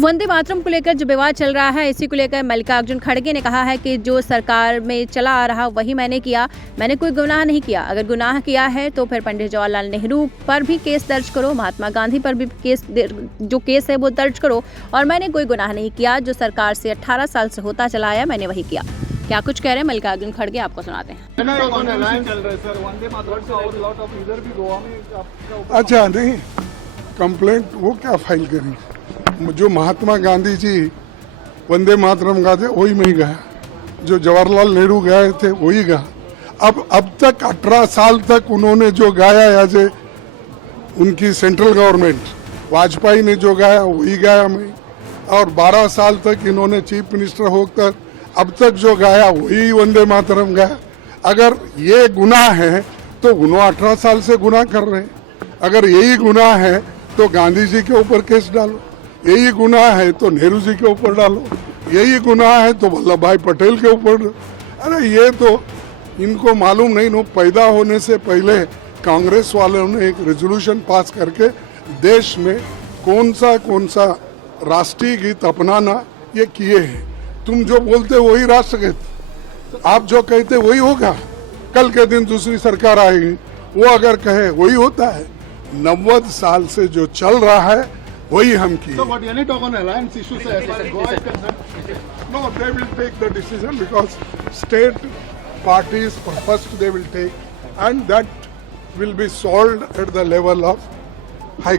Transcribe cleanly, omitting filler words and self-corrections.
वंदे मातरम को लेकर जो विवाद चल रहा है, इसी को लेकर मल्लिकार्जुन खड़गे ने कहा है कि जो सरकार में चला आ रहा वही मैंने किया, मैंने कोई गुनाह नहीं किया। अगर गुनाह किया है तो फिर पंडित जवाहरलाल नेहरू पर भी केस दर्ज करो, महात्मा गांधी पर भी केस है वो दर्ज करो, और मैंने कोई गुनाह नहीं किया। जो सरकार से 18 साल से होता चला आया, मैंने वही किया। क्या कुछ कह रहे हैं मल्लिकार्जुन खड़गे, आपको सुनाते हैं। अच्छा, नहीं कंप्लेंट वो क्या फाइल करी, जो महात्मा गांधी जी वंदे मातरम गाते वही में ही गया, जो जवाहरलाल नेहरू गए थे वही गा। अब तक 18 साल तक उन्होंने जो गाया, एज ए उनकी सेंट्रल गवर्नमेंट, वाजपेयी ने जो गाया वही गाया मैं, और 12 साल तक इन्होंने चीफ मिनिस्टर होकर अब तक जो गाया वही वंदे मातरम गाया। अगर ये गुनाह है तो उन्होंने 18 साल से गुनाह कर रहे हैं। अगर यही गुनाह है तो गांधी जी के ऊपर केस डालो, यही गुनाह है तो नेहरू जी के ऊपर डालो, यही गुनाह है तो वल्लभ भाई पटेल के ऊपर डालो। अरे ये तो इनको मालूम नहीं, नो पैदा होने से पहले कांग्रेस वालों ने एक रेजोल्यूशन पास करके देश में कौन सा राष्ट्रीय गीत अपनाना ये किए हैं। तुम जो बोलते वही राष्ट्रगीत, आप जो कहते वही होगा। कल के दिन दूसरी सरकार आएगी, वो अगर कहे वही होता है। 90 साल से जो चल रहा है वही हम किए। So what, any talk on alliance issues? No, they will take the decision because state parties first they will take, and that will be solved at the level of High